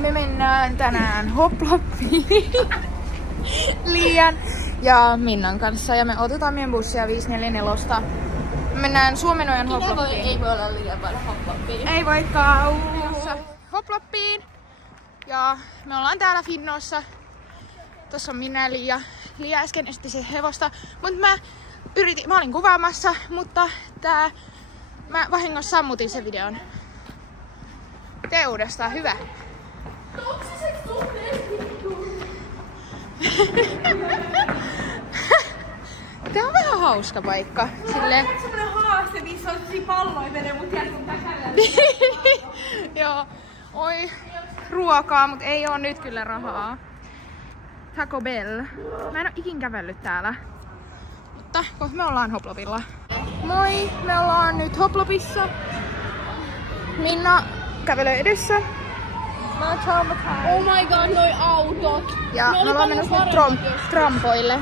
Me mennään tänään Hoploppiin Liian ja Minnan kanssa ja me otetaan meidän bussia 544. Me mennään Suomenojan Hoploppiin. Ei voi olla liian paljon Hoploppiin. Ei voikaan. Hoploppiin. Ja me ollaan täällä Finnossa. Tossa on Minna ja Liia. Liia äsken esti se hevosta, mut mä olin kuvaamassa, mutta mä vahingossa sammutin sen videon. Tee uudestaan, hyvä. Tää on vähän hauska paikka. Silleen... Tää on semmonen haaste, missä on tosi palloja menee, mut jätkuttaa käydä. Joo. Oi, ruokaa, mut ei oo nyt kyllä rahaa. Taco Bell. Mä en oo ikin kävellyt täällä. Mutta kohta me ollaan Hoplopilla. Moi, me ollaan nyt Hoplopissa. Minna kävelee edessä. Oh my god, noi autot. Ja me ollaan menossa nyt trampoille.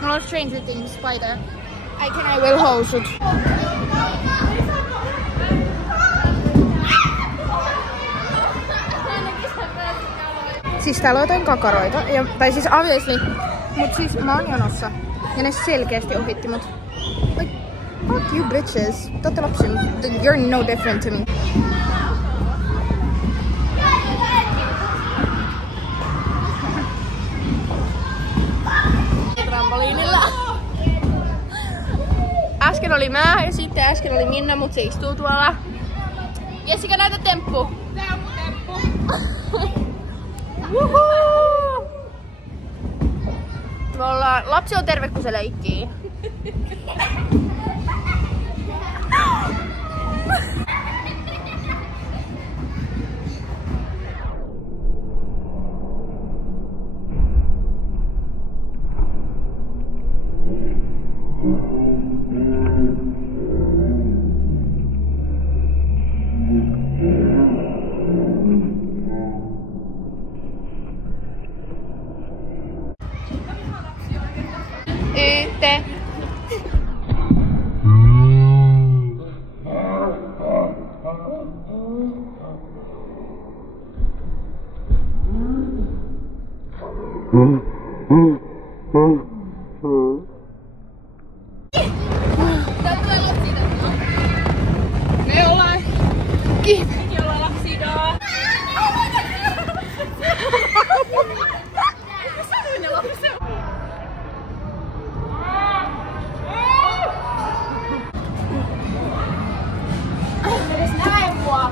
Mulla on Stranger Things paita. I will housut. Siis täällä on jotain kakaroita. Tai siis obviously. Mut siis mä oon jonossa. Ja ne selkeästi ohitti mut. Like, fuck you bitches. Te ootte lapsia. You're no different to me. Trampoliinilla. Äsken oli mä ja sitten äsken oli Minna, mut se istuu tuolla. Jessica, näytä temppu. Tää on mun temppu. Me ollaan, lapsi on terve kun se leikkii. Yhteen. Me ollaan Mekin ollaan lapsidaa. Edes näe mua.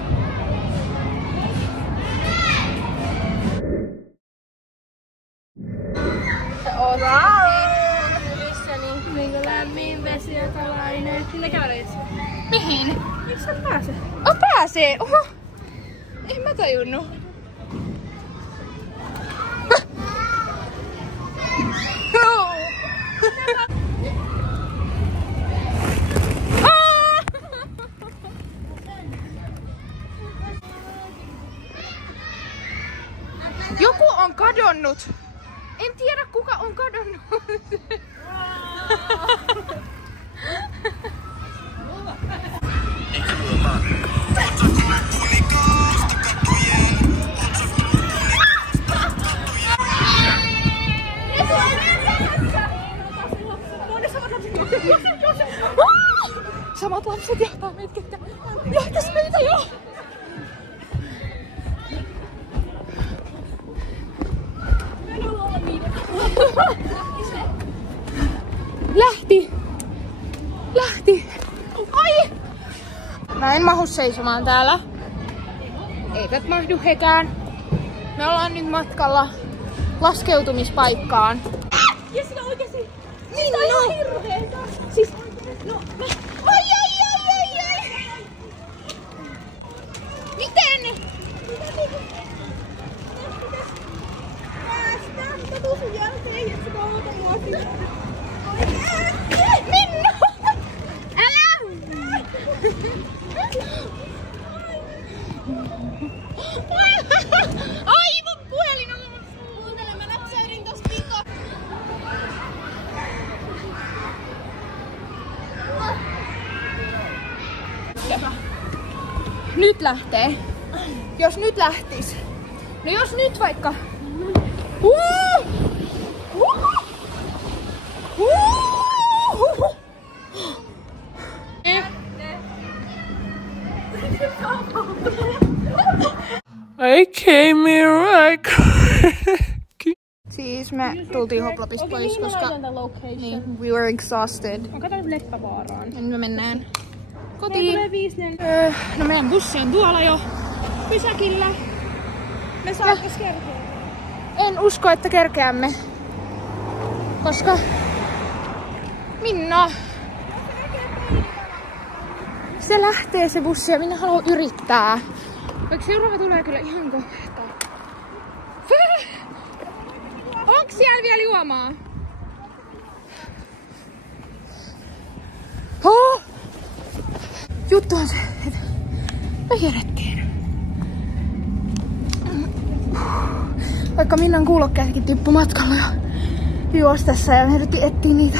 Niinku lämmin vesi ja talainen. Minne kävelet? Mihin? Eikö sä pääse? Oh, pääsee! Oho! En mä tajunnut. Joku on kadonnut. En tiedä kuka on kadonnut. Samat lapset jahtaa meitä, ketkä jahtas meitä jo. Lähti! Ai! Mä en mahdu seisomaan täällä. Eivät mahdu hekään. Me ollaan nyt matkalla laskeutumispaikkaan. Jessica oikeesti! Niin, no! Ihan hirveetä! Siis, no, mä... Ai! Miten? Mä tuun sun jälkeen, Jessica, oota mua sinne. Minna! Älä! Ai, mun puhelin on mun suu. Kuuntele, mä näpsäydin tosta pikoon. Nyt lähtee. Jos nyt lähtis, No jos nyt vaikka... I came here, Siis me tultiin Hoplopista pois, koska niin, we were exhausted. Mä katson Leppävaaraan. Ja nyt me mennään kotiin. No meidän bussi on tuolla jo pysäkillä. Me saattais kerkeä. En usko, että kerkeämme. Koska Minna, se lähtee se bussi ja Minna haluaa yrittää. Vaikka seuraava tulee kyllä ihan kohta. Onks siellä vielä juomaa? Juttu on se, että me herättiin. Vaikka Minnan kuulokkeetkin tippu matkalla jo juostessa ja me etsiä niitä.